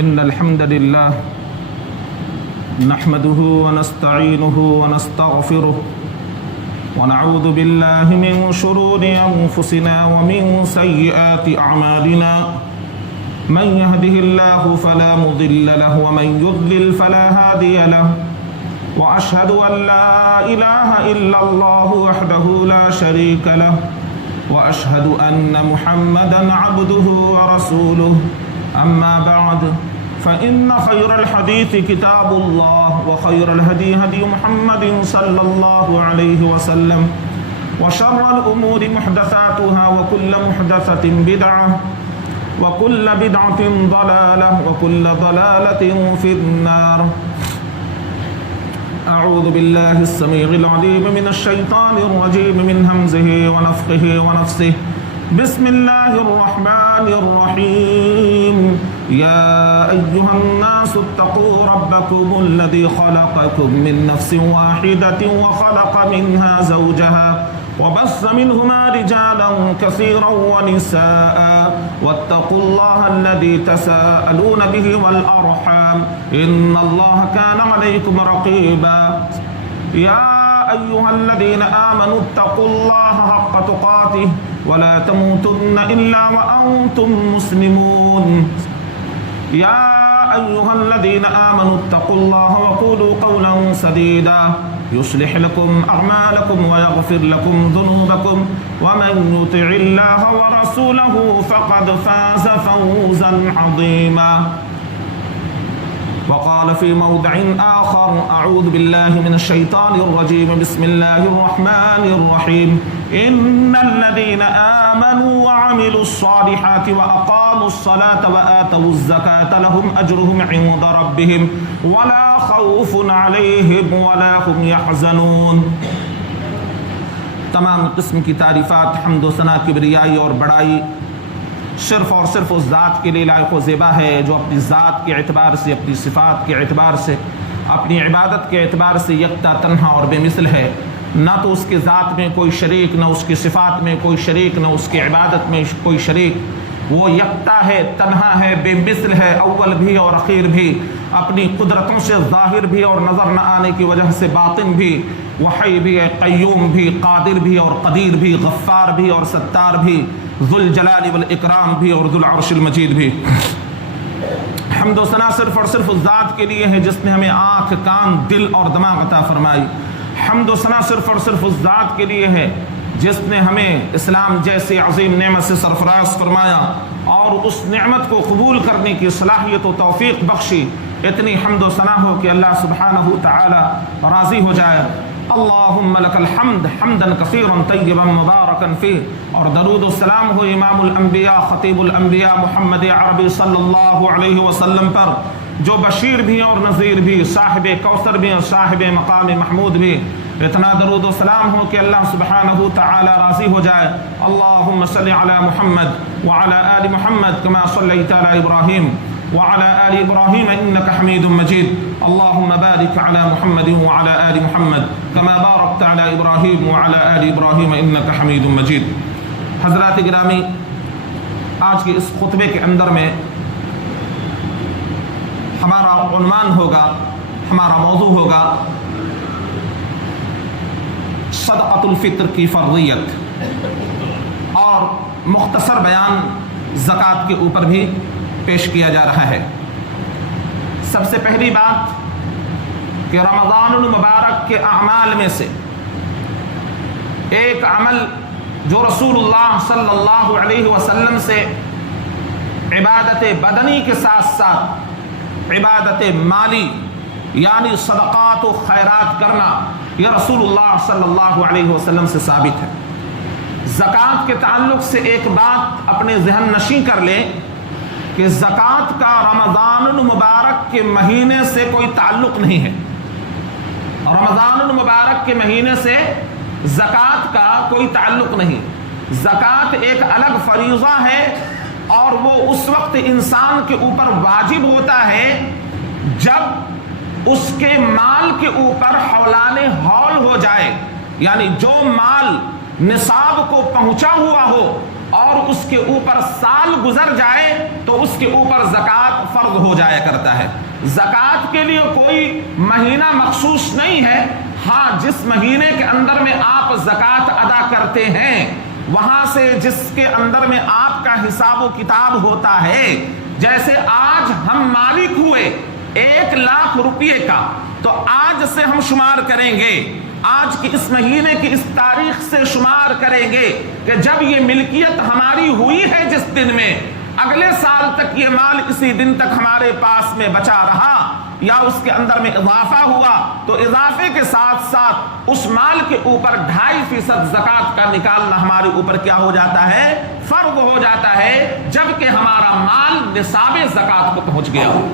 إن الحمد لله نحمده ونستعينه ونستغفره ونعوذ بالله من شرور أنفسنا ومن سيئات أعمالنا من يهده الله فلا مضل له ومن يضلل فلا هادي له وأشهد أن لا إله إلا الله وحده لا شريك له وأشهد أن محمدا عبده ورسوله أما بعد فإن خير الحديث كتاب الله وخير الهدي هدي محمد صلى الله عليه وسلم وشر الأمور محدثاتها وكل محدثة بدعة وكل بدعة ضلالة وكل ضلالة في النار. أعوذ بالله السميع العليم من الشيطان الرجيم من همزه ونفخه ونفسه. بسم الله الرحمن الرحيم. يا أيها الناس اتقوا ربكم الذي خلقكم من نفس واحدة وخلق منها زوجها وبث منهما رجالا كثيرا ونساء واتقوا الله الذي تساءلون به والأرحام إن الله كان عليكم رقيبا. يا أيها الذين آمنوا اتقوا الله حق تقاته ولا تموتن إلا وأنتم مسلمون. يا أيها الذين آمنوا اتقوا الله وقولوا قولا سديدا يصلح لكم أعمالكم ويغفر لكم ذنوبكم ومن يطع الله ورسوله فقد فاز فوزا عظيما. وقال في موضع آخر أعوذ بالله من الشيطان الرجيم بسم الله الرحمن الرحيم. إن الذين آمنوا وعملوا الصالحات وأقاموا الصلاة وآتوا الزكاة لهم أجرهم عند ربهم ولا خوف عليهم ولا هم يحزنون. تمام قسم کی تعریفات حمد و ثنا کبریائی اور بڑائی صرف اور صرف اس ذات کے لیے لائق و زیبا ہے جو اپنی ذات کے اعتبار سے، اپنی صفات کے اعتبار سے، اپنی عبادت کے اعتبار سے یکتا تنہا اور بے مثل ہے. نہ تو اس کے ذات میں کوئی شریک، نہ اس کی صفات میں کوئی شریک، نہ اس کی عبادت میں کوئی شریک. وہ یکتا ہے، تنہا ہے، بے مثل ہے، اول بھی اور اخیر بھی، اپنی قدرتوں سے ظاہر بھی اور نظر نہ آنے کی وجہ سے باطن بھی، وہ حی بھی ہے، قیوم بھی، قادر بھی اور قدیر بھی، غفار بھی اور ستار بھی، ذو الجلال والاکرام بھی اور ذو العرش المجید بھی. حمد و ثنا صرف اور صرف اس ذات کے لیے ہے جس نے ہمیں آنکھ، کان، دل اور دماغ عطا فرمائی. حمد و ثنا صرف اور صرف اس ذات کے لیے ہے جس نے ہمیں اسلام جیسے عظیم نعمت سے سرفراز فرمایا اور اس نعمت کو قبول کرنے کی صلاحیت و توفیق بخشی. اتنی حمد و ثنا ہو کہ اللہ سبحانہ تعالی راضی ہو جائے. اللہم لک الحمد حمدا کثیرا طیبا مبارکا فیہ. اور درود و سلام ہو امام الانبیاء خطیب الانبیاء محمد عربی صلی اللہ علیہ وسلم پر جو بشیر بھی اور نذیر بھی، صاحب کوثر بھی اور صاحب مقام محمود بھی. اتنا درود و سلام ہو کہ اللہ سبحانہ تعالی راضی ہو جائے. اللہم صلی علی محمد وعلی آل محمد کما صلیت علی ابراہیم وعلى آل إبراهيم إنك حميد مجيد. اللهم بارك على محمد وعلى آل محمد كما باركت على إبراهيم وعلى آل إبراهيم إنك حميد مجيد. حضرات گرامی، آج کے اس خطبے کے اندر میں ہمارا عنوان ہوگا، ہمارا موضوع ہوگا صدقۃ الفطر کی فرضیت، اور مختصر بیان زکوٰۃ کے اوپر بھی پیش کیا جا رہا ہے. سب سے پہلی بات کہ رمضان المبارک کے اعمال میں سے ایک عمل جو رسول اللہ صلی اللہ علیہ وسلم سے عبادت بدنی کے ساتھ ساتھ عبادت مالی یعنی صدقات و خیرات کرنا، یہ رسول اللہ صلی اللہ علیہ وسلم سے ثابت ہے. زکوٰۃ کے تعلق سے ایک بات اپنے ذہن نشین کر لیں کہ زکوٰۃ کا رمضان المبارک کے مہینے سے کوئی تعلق نہیں ہے. رمضان المبارک کے مہینے سے زکوٰۃ کا کوئی تعلق نہیں. زکوٰۃ ایک الگ فریضہ ہے اور وہ اس وقت انسان کے اوپر واجب ہوتا ہے جب اس کے مال کے اوپر حولان حول ہو جائے، یعنی جو مال نصاب کو پہنچا ہوا ہو اور اس کے اوپر سال گزر جائے تو اس کے اوپر زکوٰۃ فرض ہو جایا کرتا ہے۔ زکوٰۃ کے لیے کوئی مہینہ مخصوص نہیں ہے، ہاں جس مہینے کے اندر میں آپ زکوٰۃ ادا کرتے ہیں وہاں سے جس کے اندر میں آپ کا حساب و کتاب ہوتا ہے، جیسے آج ہم مالک ہوئے 1,00,000 روپے کا، تو آج سے ہم شمار کریں گے، آج کی اس مہینے کی اس تاریخ سے شمار کریں گے کہ جب یہ ملکیت ہماری ہوئی ہے جس دن میں، اگلے سال تک یہ مال اسی دن تک ہمارے پاس میں بچا رہا یا اس کے اندر میں اضافہ ہوا، تو اضافے کے ساتھ ساتھ اس مال کے اوپر 2.5% زکوٰۃ کا نکالنا ہمارے اوپر کیا ہو جاتا ہے؟ فرض ہو جاتا ہے، جبکہ ہمارا مال نصاب زکوٰۃ کو پہنچ گیا ہو،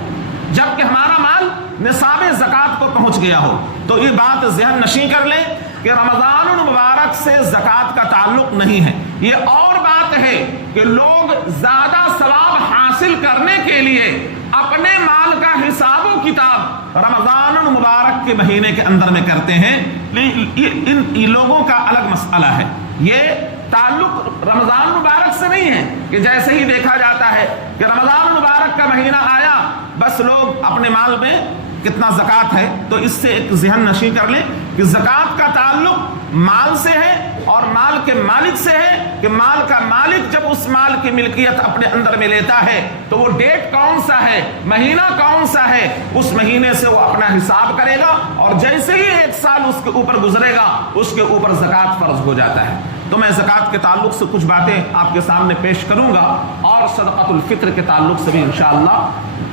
جبکہ ہمارا مال نصاب زکوٰۃ کو پہنچ گیا ہو۔ تو یہ بات ذہن نشین کر لیں کہ رمضان المبارک سے زکوٰۃ کا تعلق نہیں ہے۔ یہ اور بات ہے کہ لوگ زیادہ ثواب حاصل کرنے کے لیے اپنے مال کا حساب و کتاب رمضان المبارک کے مہینے کے اندر میں کرتے ہیں، ان لوگوں کا الگ مسئلہ ہے۔ یہ تعلق رمضان مبارک سے نہیں ہے کہ جیسے ہی دیکھا جاتا ہے کہ رمضان مبارک کا مہینہ آیا بس لوگ اپنے مال میں کتنا زکوٰۃ ہے، تو اس سے ایک ذہن نشین کر لیں کہ زکوٰۃ کا تعلق مال سے ہے اور مال کے مالک سے ہے، کہ مال کا مالک جب اس مال کی ملکیت اپنے اندر میں لیتا ہے تو وہ ڈیٹ کون سا ہے، مہینہ کون سا ہے، اس مہینے سے وہ اپنا حساب کرے گا، اور جیسے ہی 1 سال اس کے اوپر گزرے گا اس کے اوپر زکوٰۃ فرض ہو جاتا ہے۔ تو میں زکوٰۃ کے تعلق سے کچھ باتیں آپ کے سامنے پیش کروں گا اور صدقۃ الفطر کے تعلق سے بھی انشاءاللہ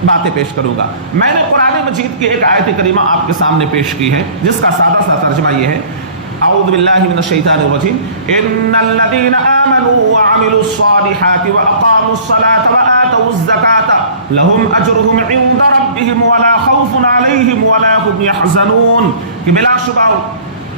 باتیں پیش کروں گا۔ میں نے قرآن مجید کی ایک آیت کریمہ آپ کے سامنے پیش کی ہے جس کا سادہ سا ترجمہ یہ ہے، اعوذ باللہ من الشیطان الرجیم، ان الذین آمنوا وعملوا الصالحات واقاموا الصلاة وآتوا الزکاة لهم اجرهم عند ربهم ولا خوف علیہم ولا هم يحزنون، کہ بلا شبہ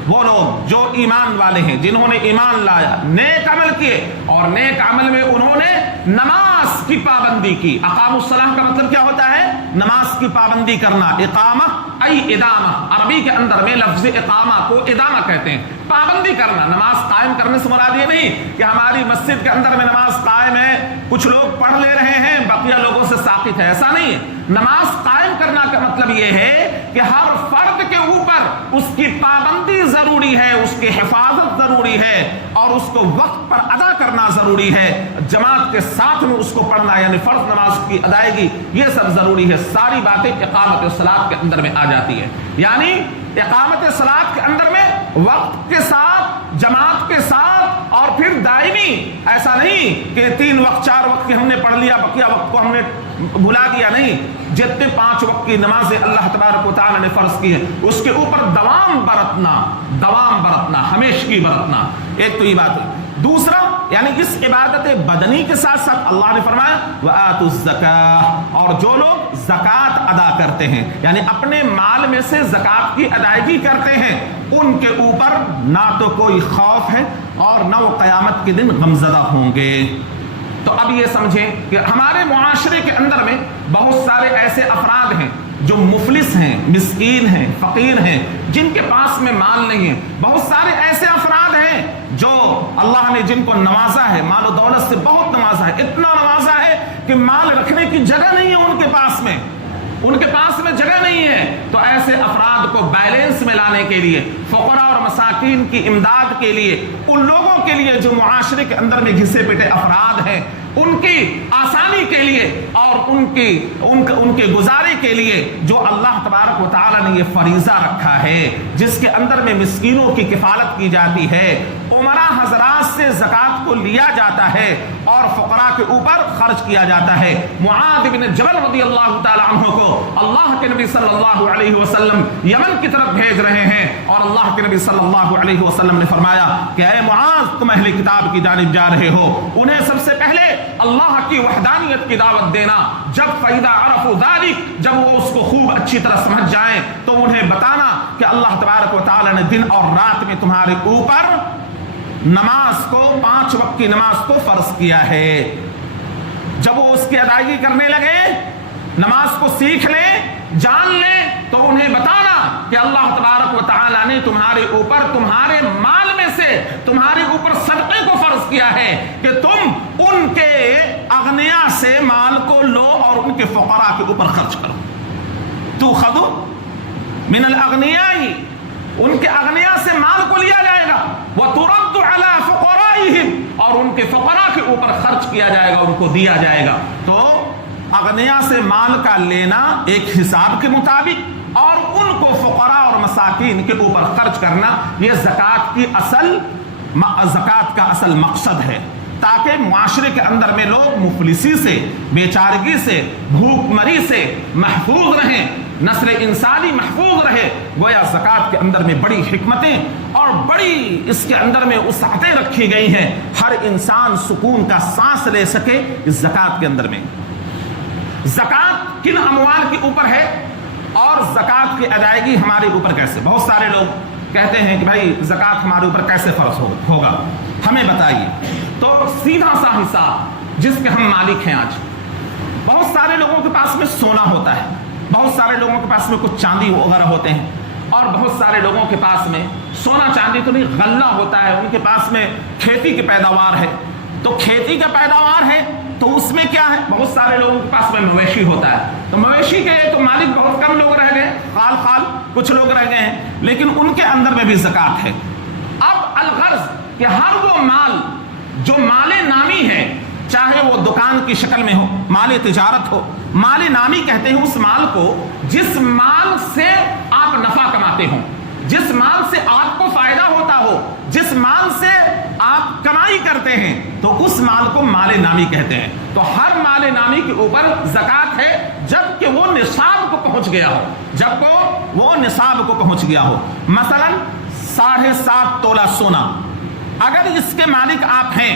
وہ لوگ جو ایمان والے ہیں، جنہوں نے ایمان لایا، نیک عمل کیے، اور نیک عمل میں انہوں نے نماز کی پابندی کی۔ اقام الصلاۃ کا مطلب کیا ہوتا ہے؟ نماز کی پابندی کرنا۔ اقامہ ای ادامہ، عربی کے اندر میں لفظ اقامہ کو ادامہ کہتے ہیں، پابندی کرنا۔ نماز قائم کرنے سے مراد یہ نہیں کہ ہماری مسجد کے اندر میں نماز قائم ہے، کچھ لوگ پڑھ لے رہے ہیں بقیہ لوگوں سے ساقط ہے، ایسا نہیں ہے۔ نماز قائم کرنا کا مطلب یہ ہے کہ ہر فرد کے اوپر اس کی پابندی ضروری ہے، اس کی حفاظت ضروری ہے، اور اس کو وقت پر ادا کرنا ضروری ہے، جماعت کے ساتھ میں اس کو پڑھنا یعنی فرض نماز کی ادائیگی، یہ سب ضروری ہے۔ ساری باتیں اقامت الصلاۃ کے اندر میں آ جاتی ہے، یعنی اقامت الصلاۃ کے اندر میں وقت کے ساتھ، جماعت کے ساتھ، اور پھر دائمی، ایسا نہیں کہ 3 وقت 4 وقت کی ہم نے پڑھ لیا بقیہ وقت کو ہم نے بھلا دیا، نہیں، جتنے 5 وقت کی نمازیں اللہ تبارک و تعالی نے فرض کی ہے اس کے اوپر دوام برتنا، ہمیشگی برتنا، ایک تو یہ بات ہے۔ دوسرا یعنی اس عبادت بدنی کے ساتھ ساتھ اللہ نے فرمایا وآتوا الزکاۃ، اور جو لوگ زکوٰۃ ادا کرتے ہیں یعنی اپنے مال میں سے زکوٰۃ کی ادائیگی کرتے ہیں، ان کے اوپر نہ تو کوئی خوف ہے اور نہ وہ قیامت کے دن غمزدہ ہوں گے۔ تو اب یہ سمجھیں کہ ہمارے معاشرے کے اندر میں بہت سارے ایسے افراد ہیں جو مفلس ہیں، مسکین ہیں، فقیر ہیں، جن کے پاس میں مال نہیں ہے۔ بہت سارے ایسے افراد ہیں جو اللہ نے جن کو نوازا ہے، مال و دولت سے بہت نوازا ہے، اتنا نوازا ہے کہ مال رکھنے کی جگہ نہیں ہے ان کے پاس میں، جگہ نہیں ہے۔ تو ایسے افراد کو بیلنس میں لانے کے لیے، فقراء اور مساکین کی امداد کے لیے، ان لوگوں کے لیے جو معاشرے کے اندر میں گھسے پٹے افراد ہیں، ان کی آسانی کے لیے اور ان کے گزارے کے لیے جو اللہ تبارک و تعالی نے یہ فریضہ رکھا ہے، جس کے اندر میں مسکینوں کی کفالت کی جاتی ہے، عمرہ حضرات سے زکوٰۃ کو لیا جاتا ہے اور فقراء کے اوپر خرچ کیا جاتا ہے۔ معاذ بن جبل رضی اللہ تعالی عنہ کو اللہ کے نبی صلی اللہ علیہ وسلم یمن کی طرف بھیج رہے ہیں، اور اللہ کے نبی صلی اللہ علیہ وسلم نے فرمایا کہ اے معاذ، تم اہل کتاب کی جانب جا رہے ہو، انہیں سب سے پہلے اللہ کی وحدانیت کی دعوت دینا۔ جب فَإِذَا عَرَفُوا ذَلِكَ، جب وہ اس کو خوب اچھی طرح سمجھ جائیں تو انہیں بتانا کہ اللہ تبارک و تعالی نے دن اور رات میں تمہارے اوپر نماز کو، 5 وقت کی نماز کو فرض کیا ہے۔ جب وہ اس کی ادائیگی کرنے لگے، نماز کو سیکھ لیں، جان لیں، تو انہیں بتانا کہ اللہ تبارک و تعالی نے تمہارے اوپر، تمہارے مال میں سے تمہارے اوپر صدقے کو فرض فرض کیا ہے کہ تم ان کے اغنیا سے مال کو لو اور ان کے فقراء کے اوپر خرچ کرو. تو خذو من الاغنیاء، ان کے اغنیا سے مال کو لیا جائے گا، وترد علی فقرائہم، اور ان کے فقراء کے اوپر خرچ کیا جائے گا، ان کو دیا جائے گا. تو اغنیا سے مال کا لینا ایک حساب کے مطابق اور ان کو فقراء اور مساکین کے اوپر خرچ کرنا، یہ زکوٰۃ کا اصل مقصد ہے، تاکہ معاشرے کے اندر میں لوگ مفلسی سے، بیچارگی سے، بھوک مری سے محفوظ رہیں، نسل انسانی محفوظ رہے. گویا زکوٰۃ کے اندر میں بڑی حکمتیں اور بڑی اس کے اندر میں وسعتیں رکھی گئی ہیں، ہر انسان سکون کا سانس لے سکے اس زکوٰۃ کے اندر میں. زکوٰۃ کن اموال کے اوپر ہے اور زکوٰۃ کی ادائیگی ہمارے اوپر کیسے؟ بہت سارے لوگ کہتے ہیں کہ بھائی زکوٰۃ ہمارے اوپر کیسے فرض ہوگا، ہمیں بتائیے. تو سیدھا سا حساب جس کے ہم مالک ہیں آج، بہت سارے لوگوں کے پاس میں سونا ہوتا ہے، بہت سارے لوگوں کے پاس میں کچھ چاندی وغیرہ ہوتے ہیں، اور بہت سارے لوگوں کے پاس میں سونا چاندی تو نہیں، غلہ ہوتا ہے، ان کے پاس میں کھیتی کی پیداوار ہے. تو کھیتی کا پیداوار ہے تو اس میں کیا ہے، بہت سارے لوگوں کے پاس میں مویشی ہوتا ہے. تو مویشی کے تو مالک بہت کم لوگ رہ گئے، خال کچھ لوگ رہ گئے ہیں، لیکن ان کے اندر میں بھی زکوٰۃ ہے. اب الغرض کہ ہر وہ مال جو مال نامی ہے، چاہے وہ دکان کی شکل میں ہو، مال تجارت ہو، مال نامی کہتے ہیں اس مال کو جس مال سے آپ نفع کماتے ہو، جس مال سے آپ کو فائدہ ہوتا ہو، جس مال سے آپ کمائی کرتے ہیں، تو اس مال کو مال نامی کہتے ہیں. تو ہر مال نامی کے اوپر زکوٰۃ ہے جب کہ وہ نصاب کو پہنچ گیا ہو، جب کو وہ نصاب کو پہنچ گیا ہو. مثلا 7.5 تولہ سونا اگر اس کے مالک آپ ہیں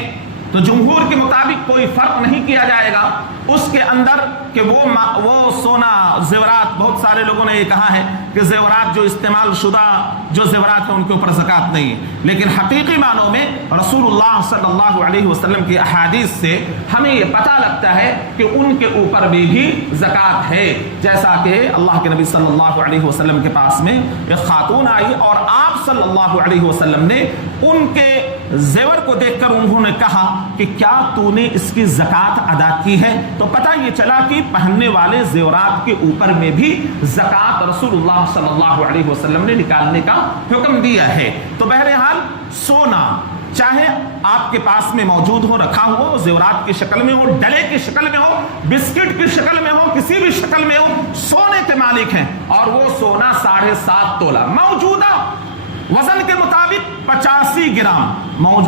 تو جمہور کے مطابق کوئی فرق نہیں کیا جائے گا اس کے اندر کہ وہ سونا زیورات. بہت سارے لوگوں نے یہ کہا ہے کہ زیورات جو استعمال شدہ جو زیورات ہیں ان کے اوپر زکوٰۃ نہیں ہے، لیکن حقیقی معنوں میں رسول اللہ صلی اللہ علیہ وسلم کی احادیث سے ہمیں یہ پتہ لگتا ہے کہ ان کے اوپر بھی زکوٰۃ ہے. جیسا کہ اللہ کے نبی صلی اللہ علیہ وسلم کے پاس میں ایک خاتون آئی اور آپ صلی اللہ علیہ وسلم نے ان کے زیور کو دیکھ کر انہوں نے کہا کہ کیا تو نے اس کی زکوٰۃ ادا کی ہے؟ تو پتہ یہ چلا کہ پہننے والے زیورات کے اوپر میں بھی زکوٰۃ رسول اللہ صلی اللہ علیہ وسلم نے نکالنے کا حکم دیا ہے. تو بہرحال سونا چاہے آپ کے پاس میں موجود ہو، رکھا ہو، زیورات کی شکل میں ہو، ڈلے کی شکل میں ہو، بسکٹ کی شکل میں ہو، کسی بھی شکل میں ہو، سونے کے مالک ہیں. اور وہ سونا 7.5 تولہ موجودہ وزن کے مطابق 85 گرام،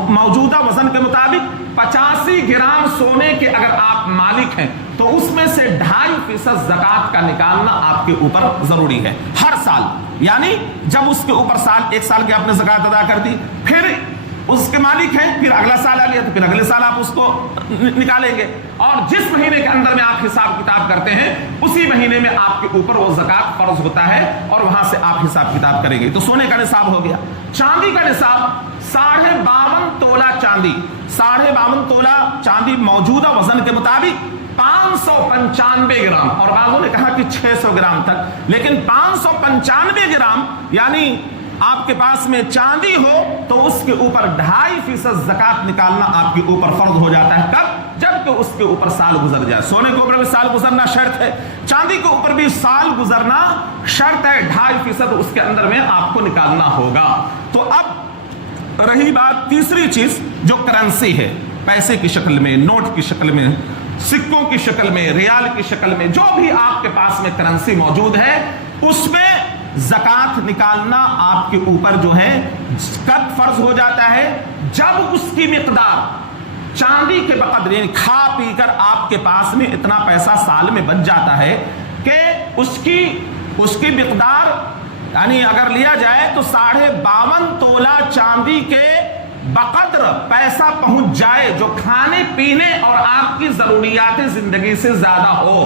موجودہ وزن کے مطابق 85 گرام سونے کے اگر آپ مالک ہیں تو اس میں سے 2.5% زکوٰۃ کا نکالنا آپ کے اوپر ضروری ہے ہر سال. یعنی جب اس کے اوپر ایک سال کی آپ نے زکوٰۃ ادا کر دی، پھر اس کے مالک ہیں، پھر اگلا سال آ گیا تو پھر اگلے سال آپ اس کو نکالیں گے، اور جس مہینے کے اندر میں آپ حساب کتاب کرتے ہیں اسی مہینے میں آپ کے اوپر وہ زکوٰۃ فرض ہوتا ہے اور وہاں سے آپ حساب کتاب کریں گے. تو سونے کا نصاب ہو گیا. چاندی کا نصاب 52.5 تولہ چاندی، 52.5 تولہ چاندی موجودہ وزن کے مطابق 595 گرام، اور بعضوں نے کہا کہ 600 گرام تک، لیکن 595 گرام یعنی آپ کے پاس میں چاندی ہو تو اس کے اوپر 2.5% زکوٰۃ نکالنا آپ کے اوپر فرض ہو جاتا ہے. کب؟ جب کہ اس کے اوپر سال گزر جائے. سونے کے اوپر بھی سال گزرنا شرط ہے، چاندی کے اوپر بھی سال گزرنا شرط ہے. 2.5% اس کے اندر میں آپ کو نکالنا ہوگا. تو اب رہی بات تیسری چیز جو کرنسی ہے، پیسے کی شکل میں، نوٹ کی شکل میں، سکوں کی شکل میں، ریال کی شکل میں، جو بھی آپ کے پاس میں کرنسی موجود ہے اس میں زکوٰۃ نکالنا آپ کے اوپر جو ہے کب فرض ہو جاتا ہے؟ جب اس کی مقدار چاندی کے بقدر، یعنی کھا پی کر آپ کے پاس میں اتنا پیسہ سال میں بچ جاتا ہے کہ اس کی مقدار یعنی اگر لیا جائے تو 52.5 تولہ چاندی کے بقدر پیسہ پہنچ جائے جو کھانے پینے اور آپ کی ضروریات زندگی سے زیادہ ہو.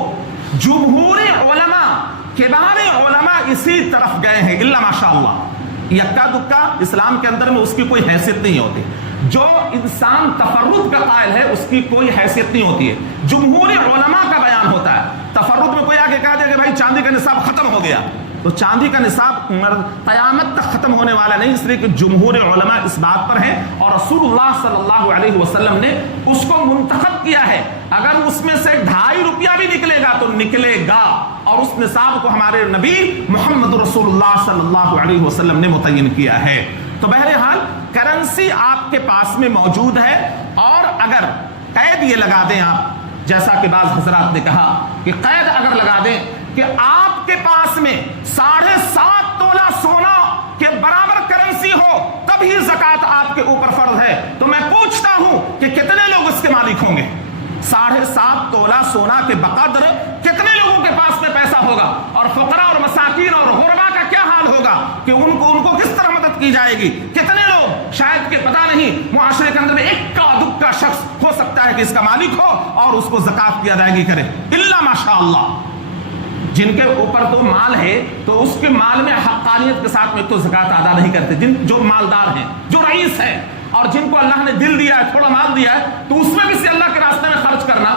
جمہور علماء، کبار علماء اسی طرف گئے ہیں، الا ماشاءاللہ. یکا دکا اسلام کے اندر میں اس کی کوئی حیثیت نہیں ہوتی. جو انسان تفرد کا قائل ہے اس کی کوئی حیثیت نہیں ہوتی ہے. جمہور علماء کا بیان ہوتا ہے. تفرد میں کوئی آگے کہا دے کہ بھائی چاندی کا نصاب ختم ہو گیا، تو چاندی کا نصاب قیامت تک ختم ہونے والا نہیں، اس لیے کہ جمہور علماء اس بات پر ہیں اور رسول اللہ صلی اللہ علیہ وسلم نے اس کو منتخب کیا ہے، اگر اس میں سے 2.5 روپیہ بھی نکلے گا تو نکلے گا، اور اس نصاب کو ہمارے نبی محمد رسول اللہ صلی اللہ علیہ وسلم نے متعین کیا ہے۔ تو بہرحال کرنسی آپ کے پاس میں موجود ہے، اور اگر قید یہ لگا دیں آپ، جیسا کہ بعض حضرات نے کہا کہ قید اگر لگا دیں کہ آپ کے پاس میں 7.5 تولہ سونا کے برابر کرنسی ہو تب ہی زکوٰۃ آپ کے اوپر فرض ہے، تو میں پوچھتا ہوں کہ کتنے لوگ اس کے مالک ہوں گے؟ 7.5 تولہ سونا کے بقدر کتنے لوگوں کے پاس میں پیسہ ہوگا؟ اور فقراء اور مساکین اور غربا کا کیا حال ہوگا کہ ان کو کس طرح مدد کی جائے گی؟ کتنے لوگ شاید کہ پتہ نہیں معاشرے کے اندر میں اکا دکا شخص ہو سکتا ہے کہ اس کا مالک ہو اور اس کو زکوٰۃ کی ادائیگی کرے، الا ماشاء اللہ جن کے اوپر تو مال ہے تو اس کے مال میں حقانیت کے ساتھ میں تو زکوٰۃ ادا نہیں کرتے، جو مالدار ہیں، جو رئیس ہیں، اور جن کو اللہ نے دل دیا ہے، تھوڑا مال دیا ہے، تو اس میں بھی سے اللہ کے راستے میں خرچ کرنا،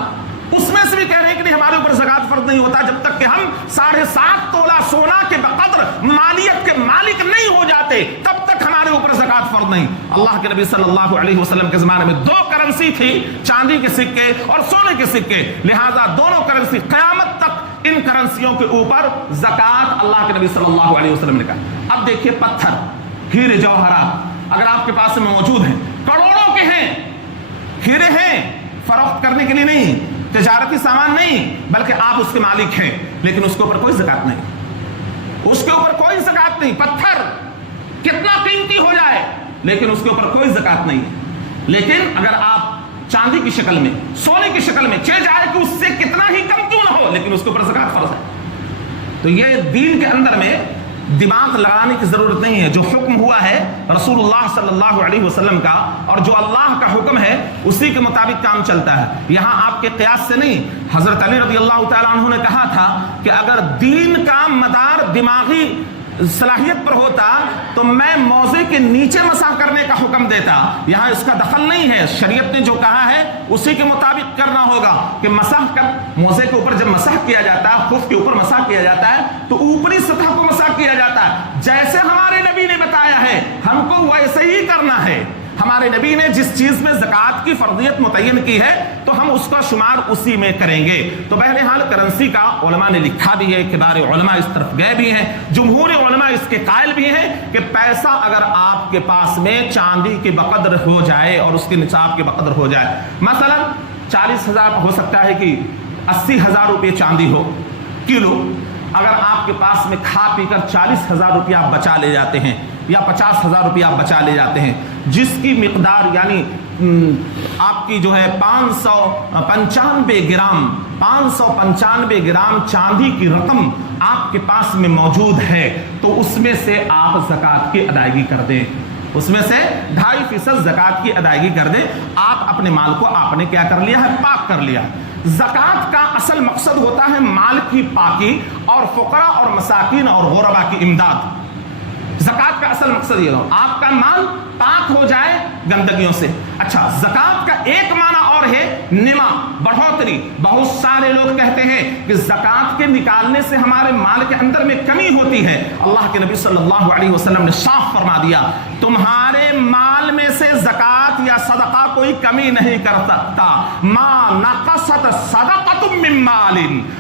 اس میں سے بھی کہہ رہے ہیں کہ نہیں ہمارے اوپر زکوٰۃ فرض نہیں ہوتا جب تک کہ ہم 7.5 تولہ سونا کے بقدر مالیت کے مالک نہیں ہو جاتے، تب تک ہمارے اوپر زکوٰۃ فرض نہیں۔ اللہ کے نبی صلی اللہ علیہ وسلم کے زمانے میں 2 کرنسی تھی، چاندی کے سکے اور سونے کے سکے، لہذا دونوں کرنسی قیامت تک ان کرنسیوں کے اوپر زکوٰۃ اللہ کے نبی صلی اللہ علیہ وسلم نے کہا۔ اب دیکھیے پتھر، ہیرے جوہرات اگر آپ کے پاس میں موجود ہیں، کروڑوں کے ہیں، ہیرے ہیں، فروخت کرنے کے لیے نہیں، تجارتی سامان نہیں، بلکہ آپ اس کے مالک ہیں، لیکن اس کے اوپر کوئی زکوٰۃ نہیں، اس کے اوپر کوئی زکوٰۃ نہیں۔ پتھر کتنا قیمتی ہو جائے لیکن اس کے اوپر کوئی زکوٰۃ نہیں ہے، لیکن اگر آپ چاندی کی شکل میں، سونے کی شکل میں، چل جائے کہ اس سے کتنا ہی کم کیوں نہ ہو لیکن اس کے اوپر زکوٰۃ فرض ہے۔ تو یہ دین کے اندر میں دماغ لگانے کی ضرورت نہیں ہے، جو حکم ہوا ہے رسول اللہ صلی اللہ علیہ وسلم کا اور جو اللہ کا حکم ہے اسی کے مطابق کام چلتا ہے، یہاں آپ کے قیاس سے نہیں۔ حضرت علی رضی اللہ تعالیٰ عنہ نے کہا تھا کہ اگر دین کا مدار دماغی صلاحیت پر ہوتا تو میں موزے کے نیچے مسح کرنے کا حکم دیتا، یہاں اس کا دخل نہیں ہے، شریعت نے جو کہا ہے اسی کے مطابق کرنا ہوگا کہ مسح کر موزے کے اوپر جب مسح کیا جاتا ہے، خف کے اوپر مسح کیا جاتا ہے تو اوپری سطح کو مسح کیا جاتا ہے، جیسے ہمارے نبی نے بتایا ہے ہم کو ویسے ہی کرنا ہے۔ ہمارے نبی نے جس چیز میں زکوٰۃ کی فرضیت متعین کی ہے تو ہم اس کا شمار اسی میں کریں گے۔ تو بہرحال کرنسی کا علماء نے لکھا بھی ہے، کبار علماء اس طرف گئے بھی ہیں، جمہور علماء اس کے قائل بھی ہیں کہ پیسہ اگر آپ کے پاس میں چاندی کے بقدر ہو جائے اور اس کے نصاب کے بقدر ہو جائے، مثلا 40,000 ہو سکتا ہے کہ 80,000 روپے چاندی ہو کلو، اگر آپ کے پاس میں کھا پی کر 40,000 روپیہ آپ بچا لے جاتے ہیں یا 50,000 روپیہ آپ بچا لے جاتے ہیں، جس کی مقدار یعنی آپ کی جو ہے 595 گرام چاندی کی رقم آپ کے پاس میں موجود ہے، تو اس میں سے آپ زکوٰۃ کی ادائیگی کر دیں، اس میں سے 2.5% زکوٰۃ کی ادائیگی کر دیں۔ آپ اپنے مال کو آپ نے کیا کر لیا ہے؟ پاک کر لیا۔ زکوٰۃ کا اصل مقصد ہوتا ہے مال کی پاکی اور فقراء اور مساکین اور غربا کی امداد۔ زکوٰۃ کا اصل مقصد یہ ہو آپ کا مال پاک ہو جائے گندگیوں سے۔ اچھا، زکوٰۃ کا ایک معنی اور ہے نما، بڑھوتری۔ بہت سارے لوگ کہتے ہیں کہ زکوٰۃ کے نکالنے سے ہمارے مال کے اندر میں کمی ہوتی ہے، اللہ کے نبی صلی اللہ علیہ وسلم نے صاف فرما دیا تمہارے مال میں سے زکوٰۃ یا صدقہ کوئی کمی نہیں کر سکتا۔ ما نقصت صدقۃ من مال،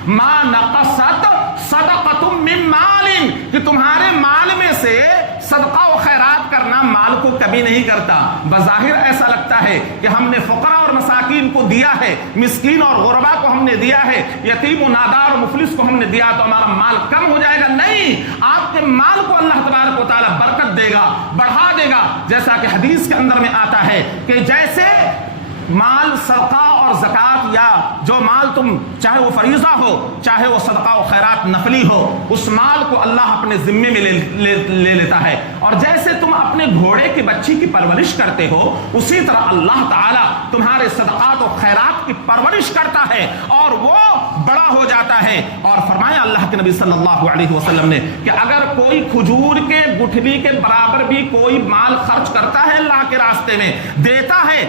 ما نقصت صدقۃ من مال، کہ تمہارے مال میں سے صدقہ و خیرات کرنا مال کو کبھی نہیں کرتا۔ بظاہر ایسا لگتا ہے کہ ہم نے فقراء اور مساکین کو دیا ہے، مسکین اور غربا کو ہم نے دیا ہے، یتیم و نادار اور مفلس کو ہم نے دیا تو ہمارا مال کم ہو جائے گا۔ نہیں، آپ کے مال کو اللہ تبارک و تعالیٰ برکت دے گا، بڑھا دے گا، جیسا کہ حدیث کے اندر میں آتا ہے کہ جیسے مال صدقہ اور زکوٰۃ یا جو مال تم چاہے وہ فریضہ ہو چاہے وہ صدقہ و خیرات نفلی ہو، اس مال کو اللہ اپنے ذمے میں لے لیتا ہے، اور جیسے تم اپنے گھوڑے کی بچی کی پرورش کرتے ہو اسی طرح اللہ تعالیٰ تمہارے صدقات و خیرات کی پرورش کرتا ہے اور وہ بڑا ہو جاتا ہے۔ اور فرمایا اللہ کے نبی صلی اللہ علیہ وسلم نے کہ اگر کوئی کھجور کے گٹھلی کے برابر بھی کوئی مال خرچ کرتا ہے اللہ کے راستے میں دیتا ہے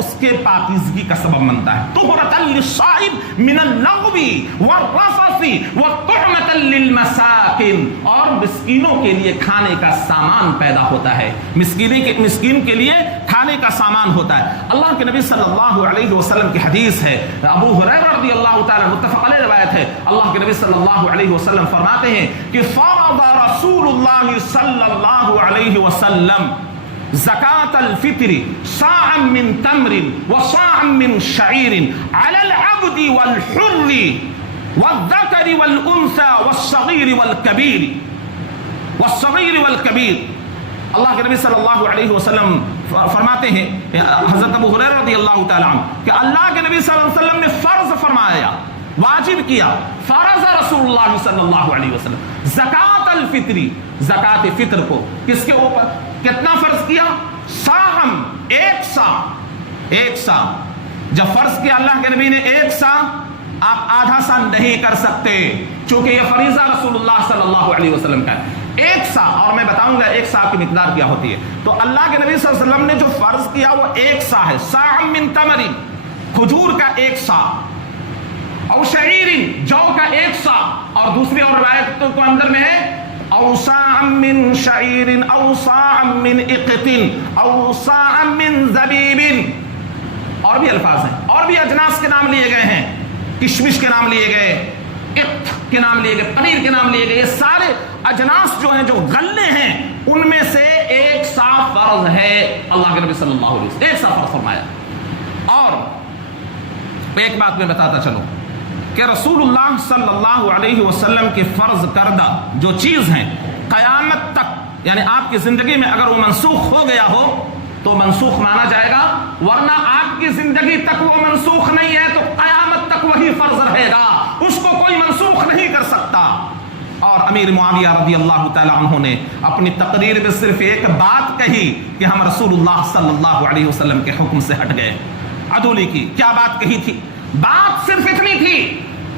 اس کے پاکیزگی کا سبب بنتا ہے. طہرۃ للصائم من اللغو والرفث وطعمۃ للمساکین, اور مسکینوں کے لیے کھانے کا سامان پیدا ہوتا ہے, مسکین کے لیے کھانے کا سامان ہوتا ہے. اللہ کے نبی صلی اللہ علیہ وسلم کی حدیث ہے, ابو ہریرہ رضی اللہ تعالی متفق علیہ روایت ہے, اللہ کے نبی صلی اللہ علیہ وسلم فرماتے ہیں کہ فرض رسول اللہ صلی اللہ علیہ وسلم زکاة الفطر صاعا من تمر وصاعا من شعیر علی العبد والحر والذکر والانثى والصغیر والکبیر. اللہ کے نبی صلی اللہ علیہ وسلم فرماتے ہیں, حضرت ابو ہریرہ رضی اللہ تعالی عنہ, کہ اللہ کے نبی صلی اللہ علیہ وسلم نے فرض فرمایا, واجب کیا, فرض رسول اللہ صلی اللہ علیہ وسلم زکاة الفطری, زکات فطر کو کس کے اوپر کتنا فرض کیا؟ ساہم, ایک سا. جب فرض کیا اللہ کے نبی نے ایک سا, آپ آدھا سا نہیں کر سکتے, چونکہ یہ فریضہ رسول اللہ صلی اللہ علیہ وسلم کا ہے. ایک سا, اور میں بتاؤں گا ایک سا کی مقدار کیا ہوتی ہے. تو اللہ کے نبی صلی اللہ علیہ وسلم نے جو فرض کیا وہ ایک سا ہے, ساہم من تمر, کھجور کا ایک سا, اور شعیر, جو کا ایک سا, اور دوسری اور روایت کو اندر میں ہے او صاع من شعیر او صاع من اقط او صاع من زبیب, اور بھی الفاظ ہیں, اور بھی اجناس کے نام لیے گئے ہیں, کشمش کے نام لیے گئے, اقط کے نام لیے گئے, پنیر کے نام لیے گئے. یہ سارے اجناس جو ہیں, جو غلے ہیں, ان میں سے ایک سا فرض ہے. اللہ کے نبی صلی اللہ علیہ وسلم ایک سا فرض فرمایا. اور ایک بات میں بتاتا چلوں کہ رسول اللہ صلی اللہ علیہ وسلم کے فرض کردہ جو چیز ہیں, قیامت تک, یعنی آپ کی زندگی میں اگر وہ منسوخ ہو گیا ہو تو منسوخ مانا جائے گا, ورنہ آپ کی زندگی تک وہ منسوخ نہیں ہے تو قیامت تک وہی فرض رہے گا, اس کو کوئی منسوخ نہیں کر سکتا. اور امیر معاویہ رضی اللہ تعالی عنہ نے اپنی تقریر میں صرف ایک بات کہی کہ ہم رسول اللہ صلی اللہ علیہ وسلم کے حکم سے ہٹ گئے. عدولی کی کیا بات کہی تھی؟ بات صرف اتنی تھی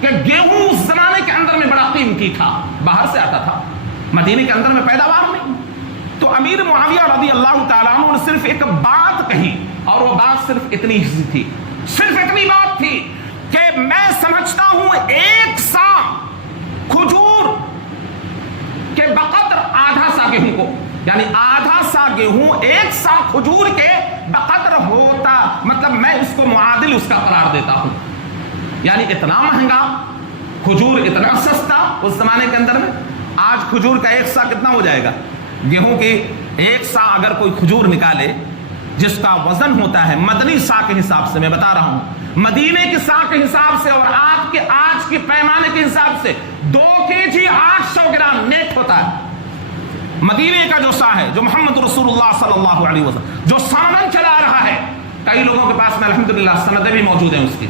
کہ گیہوں اس زمانے کے اندر میں بڑا قیمتی تھا, باہر سے آتا تھا, مدینے کے اندر میں پیداوار نہیں. تو امیر معاویہ رضی اللہ تعالیٰ عنہ نے صرف ایک بات کہی, اور وہ بات صرف اتنی ہی تھی, صرف اتنی بات تھی کہ میں سمجھتا ہوں ایک سا کھجور کے بقدر آدھا سا گیہوں کو, یعنی آدھا سا گیہوں ایک سا کھجور کے بقدر ہوتا, مطلب میں اس کو معادل اس کا قرار دیتا ہوں. یعنی اتنا مہنگا کھجور, اتنا سستا اس زمانے کے اندر میں. آج کھجور کا ایک سا کتنا ہو جائے گا؟ گیہوں کی ایک سا اگر کوئی کھجور نکالے جس کا وزن ہوتا ہے مدنی سا کے حساب سے, میں بتا رہا ہوں, مدینے کے سا کے حساب سے اور آج کے پیمانے کے حساب سے 2 kg 800 گرام نیٹ ہوتا ہے. مدینے کا جو سا ہے, جو محمد رسول اللہ صلی اللہ علیہ وسلم جو سامن چلا رہا ہے, کئی لوگوں کے پاس میں الحمدللہ سندیں بھی موجود ہیں اس کی,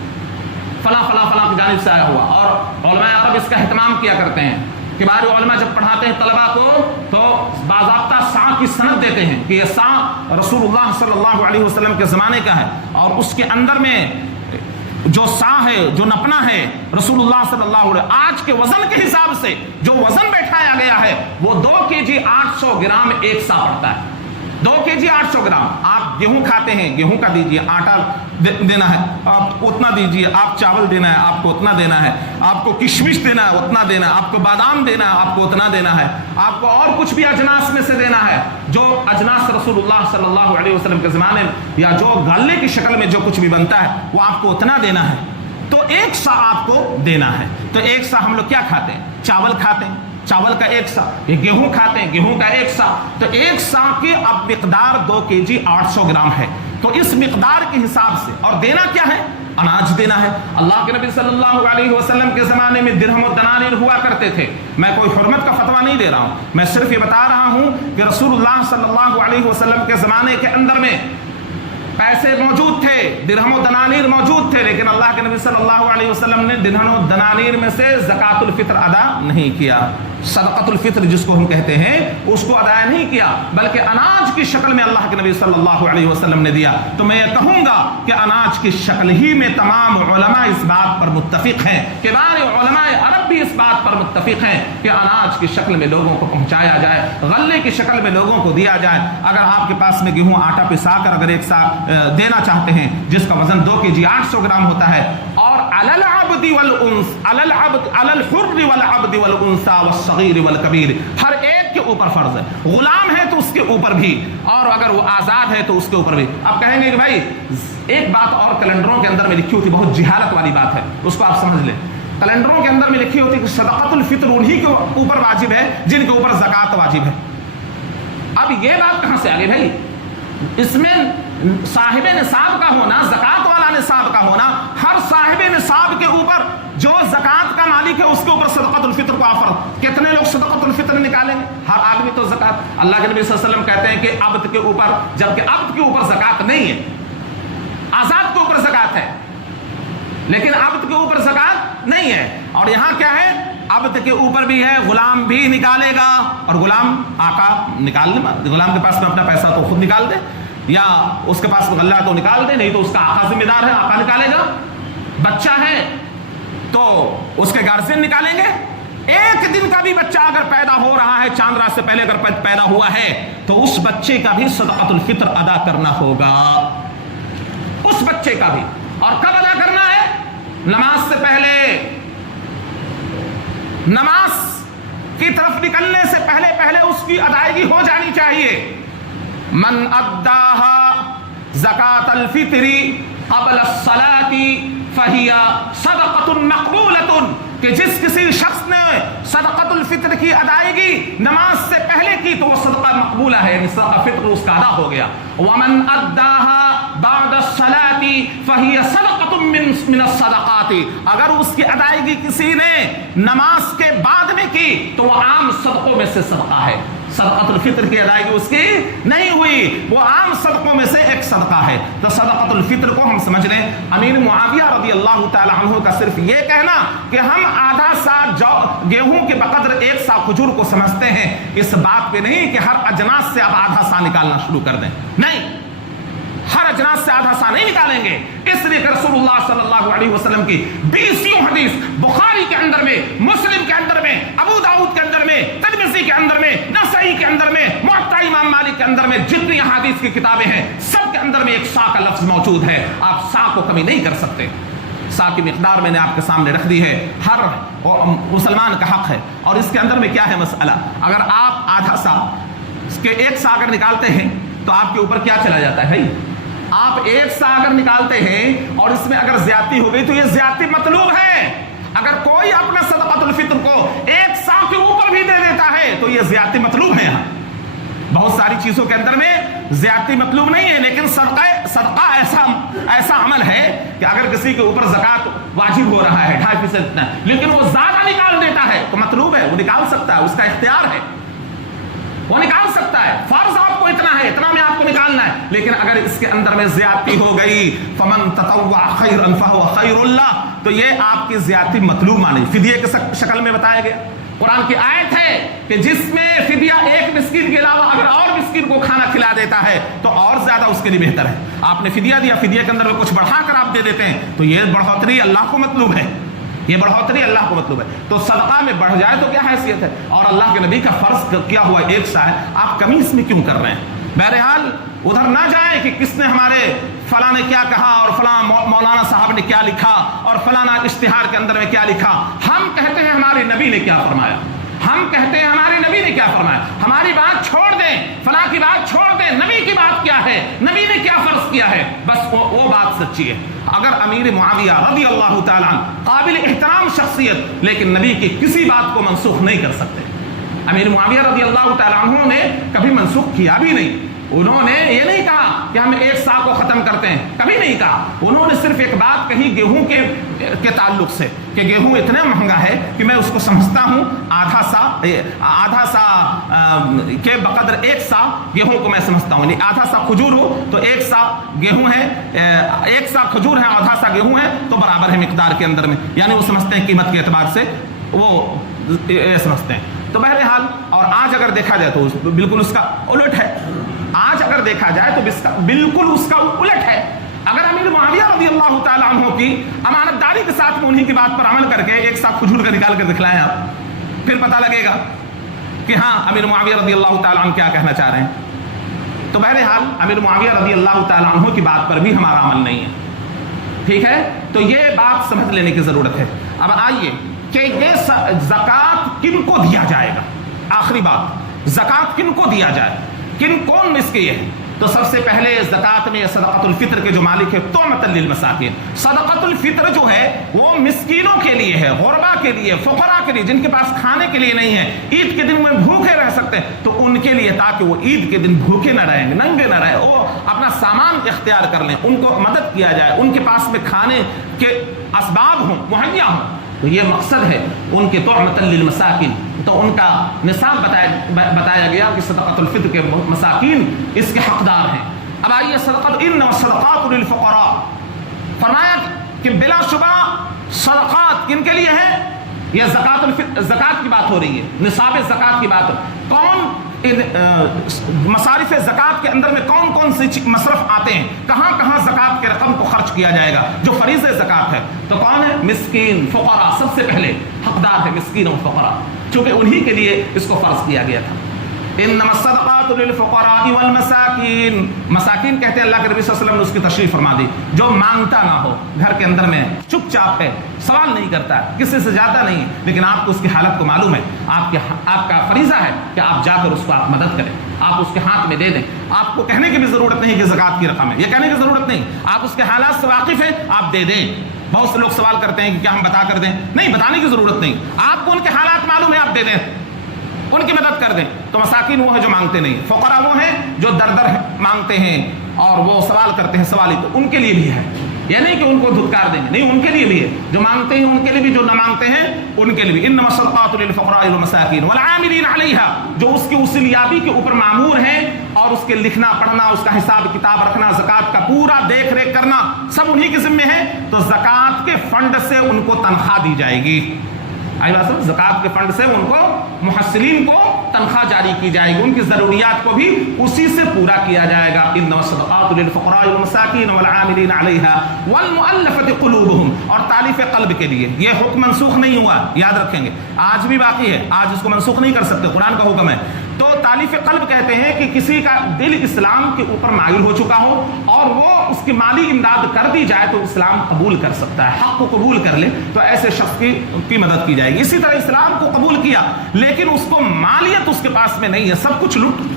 فلاں کی جانب سے آیا ہوا, اور علماء عرب اس کا اہتمام کیا کرتے ہیں. کبار علماء جب پڑھاتے ہیں طلباء کو تو باضابطہ سا کی سند دیتے ہیں کہ یہ سا رسول اللہ صلی اللہ علیہ وسلم کے زمانے کا ہے, اور اس کے اندر میں جو سا ہے, جو نپنا ہے رسول اللہ صلی اللہ علیہ وسلم, آج کے وزن کے حساب سے جو وزن بیٹھایا گیا ہے وہ 2 kg 800 گرام ایک سا پڑتا ہے. 2 kg 800 گرام. آپ گیہوں کھاتے ہیں, گیہوں کا دیجیے, آٹا دینا ہے آپ اتنا دیجیے, آپ چاول دینا ہے آپ کو اتنا دینا ہے, آپ کو کشمش دینا ہے اتنا دینا ہے, آپ کو بادام دینا ہے آپ کو اتنا دینا ہے, آپ کو اور کچھ بھی اجناس میں سے دینا ہے, جو اجناس رسول اللہ صلی اللہ علیہ وسلم کے زمانے یا جو غلے کی شکل میں جو کچھ بھی بنتا ہے وہ آپ کو اتنا دینا ہے. تو ایک سا آپ کو دینا ہے. تو ایک سا ہم لوگ کیا کھاتے ہیں؟ چاول کھاتے ہیں, چاول کا ایک سا. یہ گیہوں کھاتے ہیں, گیہوں کا ایک سا. تو ایک سا کی اب مقدار 2 kg 800 گرام ہے. تو اس مقدار کے حساب سے, اور دینا کیا ہے؟ اناج دینا ہے. اللہ کے نبی صلی اللہ علیہ وسلم کے زمانے میں درہم و دنانیر ہوا کرتے تھے. میں کوئی حرمت کا فتویٰ نہیں دے رہا ہوں, میں صرف یہ بتا رہا ہوں کہ رسول اللہ صلی اللہ علیہ وسلم کے زمانے کے اندر میں پیسے موجود تھے, درہم و دنانیر موجود تھے, لیکن اللہ کے نبی صلی اللہ علیہ وسلم نے درہم و دنانیر میں سے زکات الفطر ادا نہیں کیا. صدقۃ الفطر جس کو ہم کہتے ہیں اس کو ادا نہیں کیا، بلکہ اناج کی شکل میں اللہ کے نبی صلی اللہ علیہ وسلم نے دیا۔ تو میں یہ کہوں گا کہ اناج کی شکل ہی میں تمام علماء اس بات پر متفق ہیں، کبار علماء عرب بھی اس بات پر متفق ہیں کہ اناج کی شکل میں لوگوں کو پہنچایا جائے، غلے کی شکل میں لوگوں کو دیا جائے۔ اگر آپ کے پاس میں گیہوں آٹا پسا کر اگر ایک ساتھ دینا چاہتے ہیں جس کا وزن 2 kg 800 گرام ہوتا ہے، اور علی العبد والانثى علی الحر والعبد والانثى والصغیر والکبیر، ہر ایک کے اوپر فرض ہے، غلام ہے تو اس کے اوپر بھی، اور اگر وہ آزاد ہے تو اس کے اوپر بھی۔ اب کہیں گے کہ بھائی ایک بات اور کیلنڈروں کے اندر میں لکھی ہوتی، بہت جہالت والی بات ہے، اس کو آپ سمجھ لیں۔ کیلنڈروں کے اندر میں لکھی ہوتی کہ صدقۃ الفطر انہی کے اوپر واجب ہے جن کے اوپر زکوٰۃ واجب ہے۔ اب یہ بات کہاں سے آ گئی بھائی؟ اس میں صاحب نصاب کا ہونا، زکوٰۃ والا نصاب کا ہونا، ہر صاحب نصاب کے اوپر جو زکوٰۃ کا مالک ہے اس کے اوپر صدقۃ الفطر کو آفر۔ کتنے لوگ صدقۃ الفطر نکالیں گے؟ ہر آدمی تو زکوٰۃ، اللہ کے نبی صلی اللہ علیہ وسلم کہتے ہیں کہ عبد کے اوپر، جبکہ عبد کے اوپر زکوٰۃ نہیں ہے، آزاد کے اوپر زکوٰۃ ہے، لیکن عبد کے اوپر زکوٰۃ نہیں ہے۔ اور یہاں کیا ہے؟ عبد کے اوپر بھی ہے، غلام بھی نکالے گا، اور غلام آقا نکال لے، غلام کے پاس میں اپنا پیسہ تو خود نکال دے، یا اس کے پاس غلہ تو نکال دے، نہیں تو اس کا آقا ذمہ دار ہے، آقا نکالے گا۔ بچہ ہے تو اس کے گارجین نکالیں گے۔ ایک دن کا بھی بچہ اگر پیدا ہو رہا ہے، چاند رات سے پہلے اگر پیدا ہوا ہے، تو اس بچے کا بھی صدقۃ الفطر ادا کرنا ہوگا، اس بچے کا بھی۔ اور کب ادا کرنا ہے؟ نماز سے پہلے، نماز کی طرف نکلنے سے پہلے اس کی ادائیگی ہو جانی چاہیے۔ من اداها زکاۃ الفطر قبل الصلاۃ فہی صدقۃ مقبولۃ، کہ جس کسی شخص نے صدقۃ الفطر کی ادائیگی نماز سے پہلے کی تو وہ صدقہ مقبولہ ہے، یعنی فطر اس کا ادا ہو گیا۔ ومن اداها بعد الصلاۃ فہی صدقۃ من الصدقات، اگر اس کی ادائیگی کسی نے نماز کے بعد میں کی تو وہ عام صدقوں میں سے صدقہ ہے۔ صدقۃ الفطر کی ادائیگی اس کی نہیں ہوئی، وہ عام صدقوں میں سے ایک صدقہ ہے۔ تو صدقۃ الفطر کو ہم سمجھ لیں، امیر معاویہ رضی اللہ تعالی عنہ کا صرف یہ کہنا کہ ہم آدھا سا گیہوں کے بقدر 1 سا کھجور کو سمجھتے ہیں، اس بات پہ نہیں کہ ہر اجناس سے آپ آدھا سا نکالنا شروع کر دیں، نہیں، ہر اجناس سے آدھا سا نہیں نکالیں گے۔ اس لیے کہ رسول اللہ صلی اللہ علیہ وسلم کی 20 حدیث بخاری کے اندر میں، مسلم کے اندر میں، ابو داؤد کے اندر میں، ترمذی کے اندر میں، نسائی کے اندر میں، موطا امام مالک کے اندر میں، جتنی احادیث کی کتابیں ہیں سب کے اندر میں ایک سا کا لفظ موجود ہے، آپ سا کو کمی نہیں کر سکتے۔ سا کی مقدار میں نے آپ کے سامنے رکھ دی ہے، ہر مسلمان کا حق ہے۔ اور اس کے اندر میں کیا ہے مسئلہ؟ اگر آپ آدھا سا کے 1 سا اگر نکالتے ہیں تو آپ کے اوپر کیا چلا جاتا ہے بھائی؟ آپ 1 سا اگر نکالتے ہیں اور اس میں اگر زیادتی ہو گئی تو یہ زیادتی مطلوب ہے۔ اگر کوئی اپنا صدقۃ الفطر کو 1 سا کے اوپر بھی دے دیتا ہے تو یہ زیادتی مطلوب ہے۔ یہاں بہت ساری چیزوں کے اندر میں زیادتی مطلوب نہیں ہے، لیکن صدقہ ایسا عمل ہے کہ اگر کسی کے اوپر زکوٰۃ واجب ہو رہا ہے 2.5%، لیکن وہ زیادہ نکال دیتا ہے تو مطلوب ہے، وہ نکال سکتا ہے، اس کا اختیار ہے، وہ نکال سکتا ہے۔ فرض آپ کو اتنا ہے، اتنا میں آپ کو نکالنا ہے، لیکن اگر اس کے اندر میں زیادتی ہو گئی فمن تطوع خیرا فهو خیر اللہ، تو یہ آپ کی زیادتی مطلوب مانی، فدیے کے شکل میں بتایا گیا۔ قرآن کی آیت ہے کہ جس میں فدیہ 1 مسکین کے علاوہ اگر اور مسکین کو کھانا کھلا دیتا ہے تو اور زیادہ اس کے لیے بہتر ہے۔ آپ نے فدیہ دیا، فدیے کے اندر میں کچھ بڑھا کر آپ دے دیتے ہیں تو یہ بڑھوتری اللہ کو مطلوب ہے، یہ بڑھوتری اللہ کو مطلوب ہے۔ تو صدقہ میں بڑھ جائے تو کیا حیثیت ہے؟ اور اللہ کے نبی کا فرض کیا ہوا 1 سا ہے، آپ کمی اس میں کیوں کر رہے ہیں؟ بہرحال ادھر نہ جائیں کہ کس نے ہمارے فلاں نے کیا کہا اور فلاں مولانا صاحب نے کیا لکھا اور فلانا اشتہار کے اندر میں کیا لکھا۔ ہم کہتے ہیں ہمارے نبی نے کیا فرمایا، ہم کہتے ہیں ہمارے نبی نے کیا فرمایا، ہماری بات چھوڑ دیں، فلاں کی بات چھوڑ دیں، نبی کی بات کیا ہے، نبی نے کیا فرض کیا ہے، بس وہ بات سچی ہے۔ اگر امیر معاویہ رضی اللہ تعالیٰ عنہ قابل احترام شخصیت، لیکن نبی کی کسی بات کو منسوخ نہیں کر سکتے۔ امیر معاویہ رضی اللہ تعالیٰ عنہ نے کبھی منسوخ کیا بھی نہیں، انہوں نے یہ نہیں کہا کہ ہم 1 سا کو ختم کرتے ہیں، کبھی نہیں کہا۔ انہوں نے صرف ایک بات کہی گیہوں کے تعلق سے کہ گیہوں اتنا مہنگا ہے کہ میں اس کو سمجھتا ہوں آدھا سا کے بقدر 1 سا گیہوں کو میں سمجھتا ہوں، یعنی آدھا سا کھجور ہو تو 1 سا گیہوں ہے، 1 سا کھجور ہے آدھا سا گیہوں ہے تو برابر ہے مقدار کے اندر میں، یعنی وہ سمجھتے ہیں قیمت کے اعتبار سے، وہ یہ سمجھتے ہیں۔ تو بہرحال اور آج اگر دیکھا جائے تو بالکل اس کا الٹ ہے. آج اگر دیکھا جائے تو بالکل اس کا الٹ ہے. اگر امیر معاویہ رضی اللہ تعالیٰ عنہ کی امانت داری کے ساتھ میں انہی کی بات پر عمل کر کے ایک ساتھ کھجور کا نکال کر دکھلائیں آپ, پھر پتہ لگے گا کہ ہاں امیر معاویہ رضی اللہ تعالیٰ عنہ کیا کہنا چاہ رہے ہیں. تو بہرحال امیر معاویہ رضی اللہ تعالیٰ عنہ کی بات پر بھی ہمارا عمل نہیں ہے. ٹھیک ہے, تو یہ بات سمجھ لینے کی ضرورت ہے. اب آئیے کہ یہ زکوٰۃ کن کو دیا جائے گا. آخری بات, زکوٰۃ کن کو دیا جائے, کون مسکین ہے. تو سب سے پہلے زکوٰۃ میں صدقۃ الفطر کے جو مالک ہے تُعْمَةً لِلْمَسَاکِین, صدقۃ الفطر جو ہے وہ مسکینوں کے لیے ہے, غربا کے لیے, فقراء کے لیے, جن کے پاس کھانے کے لیے نہیں ہے, عید کے دن میں بھوکے رہ سکتے ہیں, تو ان کے لیے, تاکہ وہ عید کے دن بھوکے نہ رہیں, ننگے نہ رہیں, وہ اپنا سامان اختیار کر لیں, ان کو مدد کیا جائے, ان کے پاس میں کھانے کے اسباب ہوں, مہیا ہوں. تو یہ مقصد ہے ان کے تُعْمَةً لِلْمَسَاکِین. تو ان کا نصاب بتایا گیا کہ صدقۃ الفطر کے مساکین اس کے حقدار ہیں. اب آئیے انما الصدقات للفقراء, فرمایا کہ بلا شبہ صدقات کن کے لیے ہیں. یہ زکوٰۃ کی بات ہو رہی ہے, نصاب زکوٰۃ کی بات. کون مصارف زکوٰۃ کے اندر میں کون کون سے مصرف آتے ہیں, کہاں کہاں زکوٰۃ کے رقم کو خرچ کیا جائے گا جو فریض زکوٰۃ ہے. تو کون ہے, مسکین, فقراء. سب سے پہلے حقدار ہے مسکین اور فقراء, چونکہ انہی کے لیے اس کو فرض کیا گیا تھا. انما الصدقات للفقراء والمساکین, مساکین کہتے ہیں اللہ کے نبی صلی اللہ علیہ وسلم نے اس کی تشریح فرما دی, جو مانگتا نہ ہو, گھر کے اندر میں چپ چاپ ہے, سوال نہیں کرتا ہے, کسی سے جاتا نہیں, لیکن آپ کو اس کی حالت کو معلوم ہے, آپ کا فریضہ ہے کہ آپ جا کر اس کو آپ مدد کریں, آپ اس کے ہاتھ میں دے دیں. آپ کو کہنے کی بھی ضرورت نہیں کہ زکوٰۃ کی رقم ہے, یہ کہنے کی ضرورت نہیں, آپ اس کے حالات سے واقف ہیں, آپ دے دیں. بہت سے لوگ سوال کرتے ہیں کہ کیا ہم بتا کر دیں, نہیں, بتانے کی ضرورت نہیں, آپ کو ان کے حالات معلوم ہے, آپ دے دیں, ان کی مدد کر دیں. تو مساکین وہ ہیں جو مانگتے نہیں, فقراء وہ ہیں جو در مانگتے ہیں اور وہ سوال کرتے ہیں, سوالی. تو ان کے لیے بھی ہے, یہ نہیں کہ ان کو دھتکار دیں گے, نہیں, ان کے لیے بھی ہے, جو مانگتے ہیں ان کے لیے بھی, جو نہ مانگتے ہیں ان کے لیے بھی. انما الصدقات للفقراء والمساکین والعاملین علیہا, جو اس کی وصولیابی کے اوپر مامور ہیں اور اس کے لکھنا پڑھنا, اس کا حساب کتاب رکھنا, زکوٰۃ کا پورا دیکھ ریکھ کرنا, سب انہی کے ذمے ہے. تو زکوٰۃ کے فنڈ سے ان کو تنخواہ دی جائے گی. زکوٰۃ کے فنڈ سے ان کو, محصلین کو تنخواہ جاری کی جائے گی, ان کی ضروریات کو بھی اسی سے پورا کیا جائے گا. انما الصدقات للفقراء والمساکین والعاملین علیہا والمؤلفۃ قلوبہم, اور تالیف قلب کے لیے. یہ حکم منسوخ نہیں ہوا, یاد رکھیں گے, آج بھی باقی ہے, آج اس کو منسوخ نہیں کر سکتے, قرآن کا حکم ہے. تو تالیف قلب کہتے ہیں کہ کسی کا دل اسلام کے اوپر مائل ہو چکا ہو اور وہ اس کی مالی امداد کر دی جائے تو اسلام قبول کر سکتا ہے, حق کو قبول کر لے تو ایسے شخص کی مدد کی جائے گی. اسی طرح اسلام کو قبول کیا لیکن اس کو مالیت اس کے پاس میں نہیں ہے, سب کچھ لٹ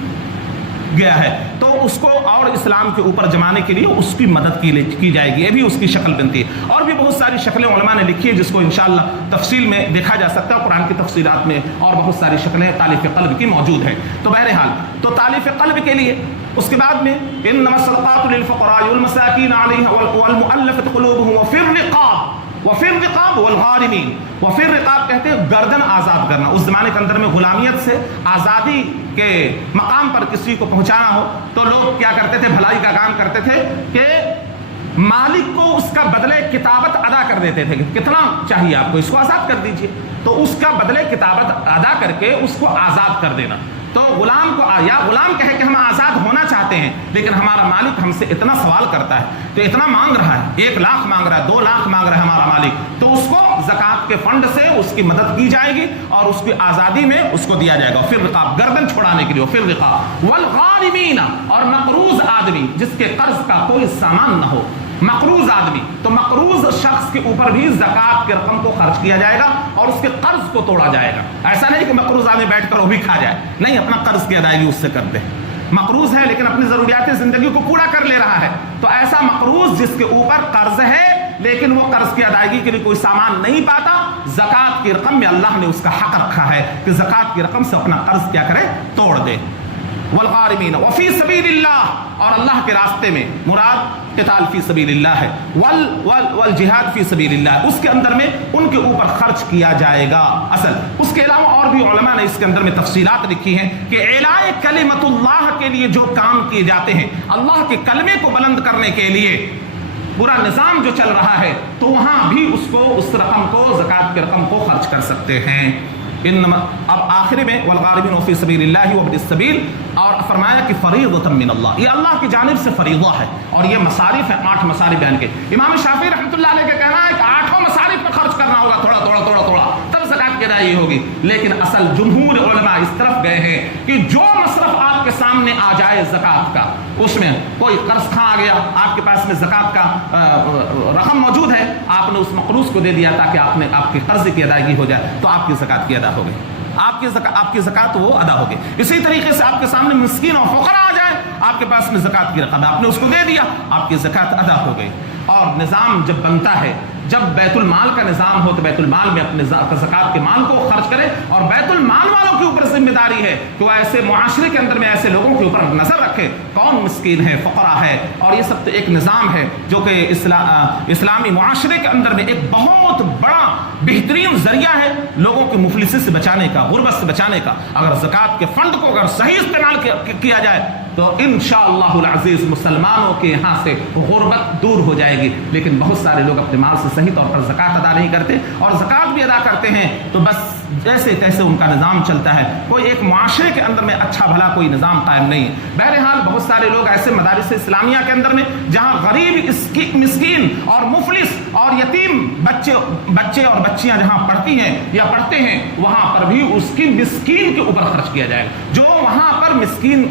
گیا ہے, تو اس کو اور اسلام کے اوپر جمانے کے لیے اس کی مدد کی جائے گی. یہ بھی اس کی شکل بنتی ہے. اور بھی بہت ساری شکلیں علماء نے لکھی ہے جس کو انشاءاللہ تفصیل میں دیکھا جا سکتا ہے, قرآن کی تفصیلات میں اور بہت ساری شکلیں تالیف قلب کی موجود ہیں. تو بہرحال تو تالیف قلب کے لیے اس کے بعد میں انما الصدقات للفقراء والمساکین علیہا والمؤلفۃ قلوبہم وفی الرقاب والغارمین. وفی الرقاب کہتے ہیں گردن آزاد کرنا. اس زمانے کے اندر میں غلامیت سے آزادی کے مقام پر کسی کو پہنچانا ہو تو لوگ کیا کرتے تھے, بھلائی کا کام کرتے تھے کہ مالک کو اس کا بدلے کتابت ادا کر دیتے تھے کہ کتنا چاہیے آپ کو, اس کو آزاد کر دیجئے, تو اس کا بدلے کتابت ادا کر کے اس کو آزاد کر دینا. تو غلام کو, یا غلام کہے کہ ہم آزاد ہونا چاہتے ہیں لیکن ہمارا مالک ہم سے اتنا سوال کرتا ہے, تو اتنا مانگ رہا ہے, 1 لاکھ مانگ رہا ہے, 2 لاکھ مانگ رہا ہے ہمارا مالک, تو اس کو زکوٰۃ کے فنڈ سے اس کی مدد کی جائے گی اور اس کی آزادی میں اس کو دیا جائے گا. پھر رقاب, گردن چھڑانے کے لیے. پھر رقاب والغارمین, اور مقروض آدمی جس کے قرض کا کوئی سامان نہ ہو, مقروض آدمی. تو مقروض شخص کے اوپر بھی زکوٰۃ کے رقم کو خرچ کیا جائے گا اور اس کے قرض کو توڑا جائے گا. ایسا نہیں کہ مقروض آدمی بیٹھ کر وہ بھی کھا جائے, نہیں, اپنا قرض کی ادائیگی اس سے کر دے. مقروض ہے لیکن اپنی ضروریات زندگی کو پورا کر لے رہا ہے, تو ایسا مقروض جس کے اوپر قرض ہے لیکن وہ قرض کی ادائیگی کے لیے کوئی سامان نہیں پاتا, زکوٰۃ کی رقم میں اللہ نے اس کا حق رکھا ہے کہ زکوٰۃ کی رقم سے اپنا قرض کیا کرے, توڑ دے. والغارمین وفی سبیل اللہ, اور اللہ کے راستے میں مراد قتال فی سبیل اللہ ہے, والجہاد فی سبیل اللہ, اس کے اندر میں ان کے اوپر خرچ کیا جائے گا. اصل اس کے علاوہ اور بھی علماء نے اس کے اندر میں تفصیلات لکھی ہیں کہ اعلاء کلمت اللہ کے لیے جو کام کیے جاتے ہیں, اللہ کے کلمے کو بلند کرنے کے لیے پورا نظام جو چل رہا ہے, تو وہاں بھی اس رقم کو, زکوٰۃ کی رقم کو خرچ کر سکتے ہیں. اب آخر میں والغارمین فی سبیل اللہ وابن السبیل، اور فرمایا کہ فریضۃ من اللہ، یہ اللہ کی جانب سے فریضہ ہے، اور یہ مصارف ہیں، 8 مصارف بیان کے۔ امام شافعی رحمۃ اللہ علیہ کا کہنا ہے کہ 8 مصارف پر خرچ کرنا ہوگا، تھوڑا تھوڑا تھوڑا تھوڑا، تب زکات کی ادائیگی ہوگی۔ لیکن اصل جمہور علماء اس طرف گئے ہیں کہ جو مصرف آپ کے سامنے آ جائے زکات کا، اس میں کوئی قرض کھا آ گیا، آپ کے پاس میں زکات کا رقم موجود ہے، آپ نے اس مقروض کو دے دیا تاکہ آپ کے قرض کی ادائیگی ہو جائے، تو آپ کی زکات کی ادا ہو گئی، آپ کی زکات وہ ادا ہوگی۔ اسی طریقے سے آپ کے سامنے مسکین اور فقراء آ جائے، آپ کے پاس میں زکات کی رقم ہے، آپ نے اس کو دے دیا، آپ کی زکات ادا ہو گئی۔ اور نظام جب بنتا ہے، جب بیت المال کا نظام ہو تو بیت المال میں اپنے زکات کے مال کو خرچ کرے، اور بیت المال والوں کے اوپر ذمہ داری ہے کہ وہ ایسے معاشرے کے اندر میں ایسے لوگوں کے اوپر نظر رکھے، کون مسکین ہے، فقراء ہے، اور یہ سب تو ایک نظام ہے جو کہ اسلامی معاشرے کے اندر میں ایک بہت بڑا بہترین ذریعہ ہے لوگوں کے مفلسی سے بچانے کا، غربت سے بچانے کا۔ اگر زکات کے فنڈ کو اگر صحیح استعمال کیا جائے تو انشاءاللہ العزیز مسلمانوں کے یہاں سے غربت دور ہو جائے گی۔ لیکن بہت سارے لوگ اپنے مال سے صحیح طور پر زکات ادا نہیں کرتے، اور زکات بھی ادا کرتے ہیں تو بس جیسے تیسے ان کا نظام چلتا ہے، کوئی ایک معاشرے کے اندر میں اچھا بھلا کوئی نظام قائم نہیں ہے۔ بہرحال بہت سارے لوگ ایسے مدارس اسلامیہ کے اندر میں جہاں غریب مسکین اور مفلس اور یتیم بچے اور بچیاں جہاں پڑھتی ہیں یا پڑھتے ہیں، وہاں پر بھی اس کی مسکین کے اوپر خرچ کیا جائے گا۔ جو وہاں پر مسکین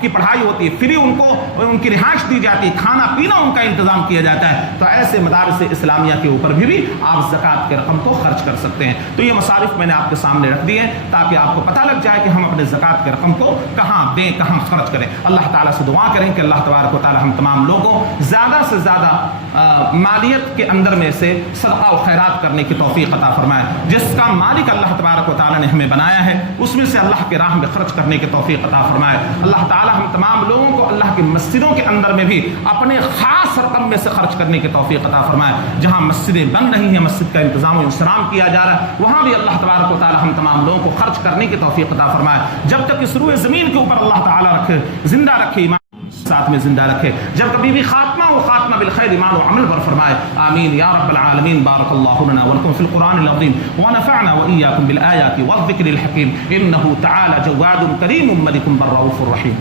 کی پڑھائی ہوتی ہے، فری ان کی رہائش دی جاتی ہے، کھانا پینا ان کا انتظام کیا جاتا ہے، تو ایسے مدارس اسلامیہ کے اوپر بھی آپ زکات کے رقم کو خرچ کر سکتے ہیں۔ تو یہ مصارف میں نے آپ کے سامنے رکھ دیے تاکہ آپ کو پتہ لگ جائے کہ ہم اپنے زکات کے رقم کو کہاں دیں، کہاں خرچ کریں۔ اللہ تعالیٰ سے دعا کریں کہ اللہ تبارک و تعالیٰ ہم تمام لوگوں زیادہ سے زیادہ مالیت کے اندر میں سے صدقہ و خیرات کرنے کی توفیق عطا فرمائے۔ جس کا مالک اللہ تبارک و تعالیٰ نے ہمیں بنایا ہے، اس میں سے اللہ کے راہ میں خرچ کرنے کی توفیق عطا فرمائے۔ اللہ تعالیٰ ہم تمام لوگوں کو اللہ کی مسجدوں کے اندر میں بھی اپنے خاص رقم میں سے خرچ کرنے کی توفیق عطا فرمائے۔ جہاں مسجدیں بن رہی ہیں، مسجد کا انتظام و انصرام کیا جا رہا ہے، وہاں بھی اللہ تبارک و تعالیٰ ہم تمام لوگوں کو خرچ کرنے کی توفیق عطا فرمائے۔ جب تک اس روئے زمین کے اوپر اللہ تعالیٰ رکھے، زندہ رکھے، ایمان ساتھ میں زندہ رکھے، جب کبھی بھی خاتمہ ہو خاتمہ بالخیر ایمان و عمل پر فرمائے، آمین یا رب العالمین۔ بارک اللہ لنا ولکم فی القرآن العظیم ونفعنا وإیاکم بالآیات والذکر الحکیم، انہ تعالی جواد کریم ملک بر رؤوف رحیم۔